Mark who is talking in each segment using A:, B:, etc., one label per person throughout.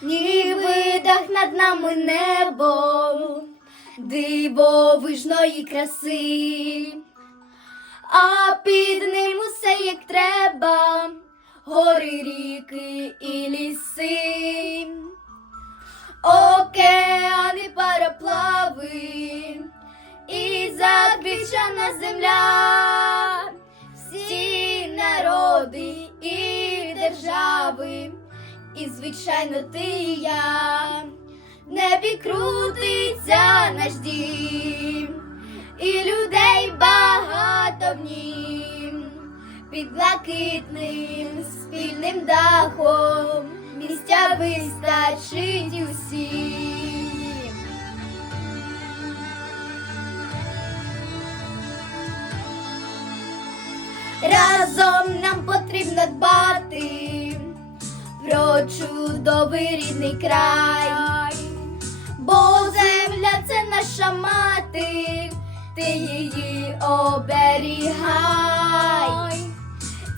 A: так над нами небо дивовижної краси, а під ним усе як треба, гори, ріки і ліси, океани, пароплави і заквічена земля, всі народи і держави, і звичайно ти і я. В небі крутиться наш дім, і людей багато в нім, під блакитним спільним дахом місця вистачить усім. Разом нам потрібно дбати чудовий рідний край, бо земля це наша мати, ти її оберігай.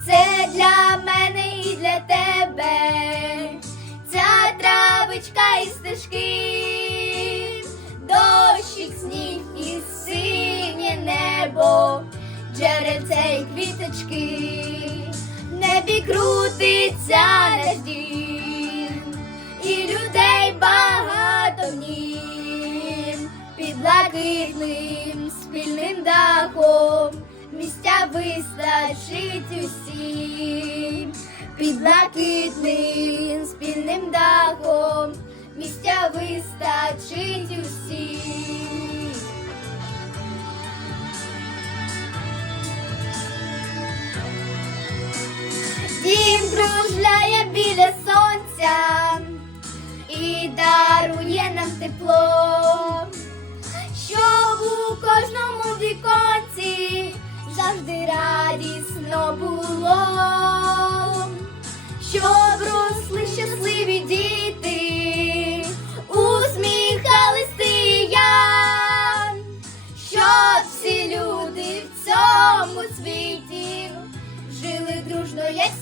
A: Це для мене і для тебе, ця травичка і стежки, дощик, сніг і синє небо, джерельце і квіточки, небі крутиться наш і людей багато в нім, під блакитним спільним дахом місця вистачить усім, під блакитним спільним дахом місця вистачить усім. Дім кружляє біля сонця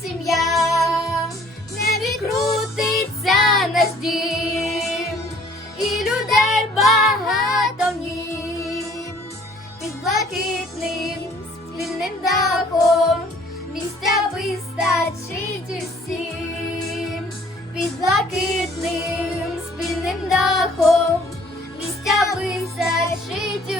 A: сім'я, в небі крутиться наш дім, і людей багато в нім, під блакитним спільним дахом місця вистачить усім, під блакитним спільним дахом місця вистачить усім.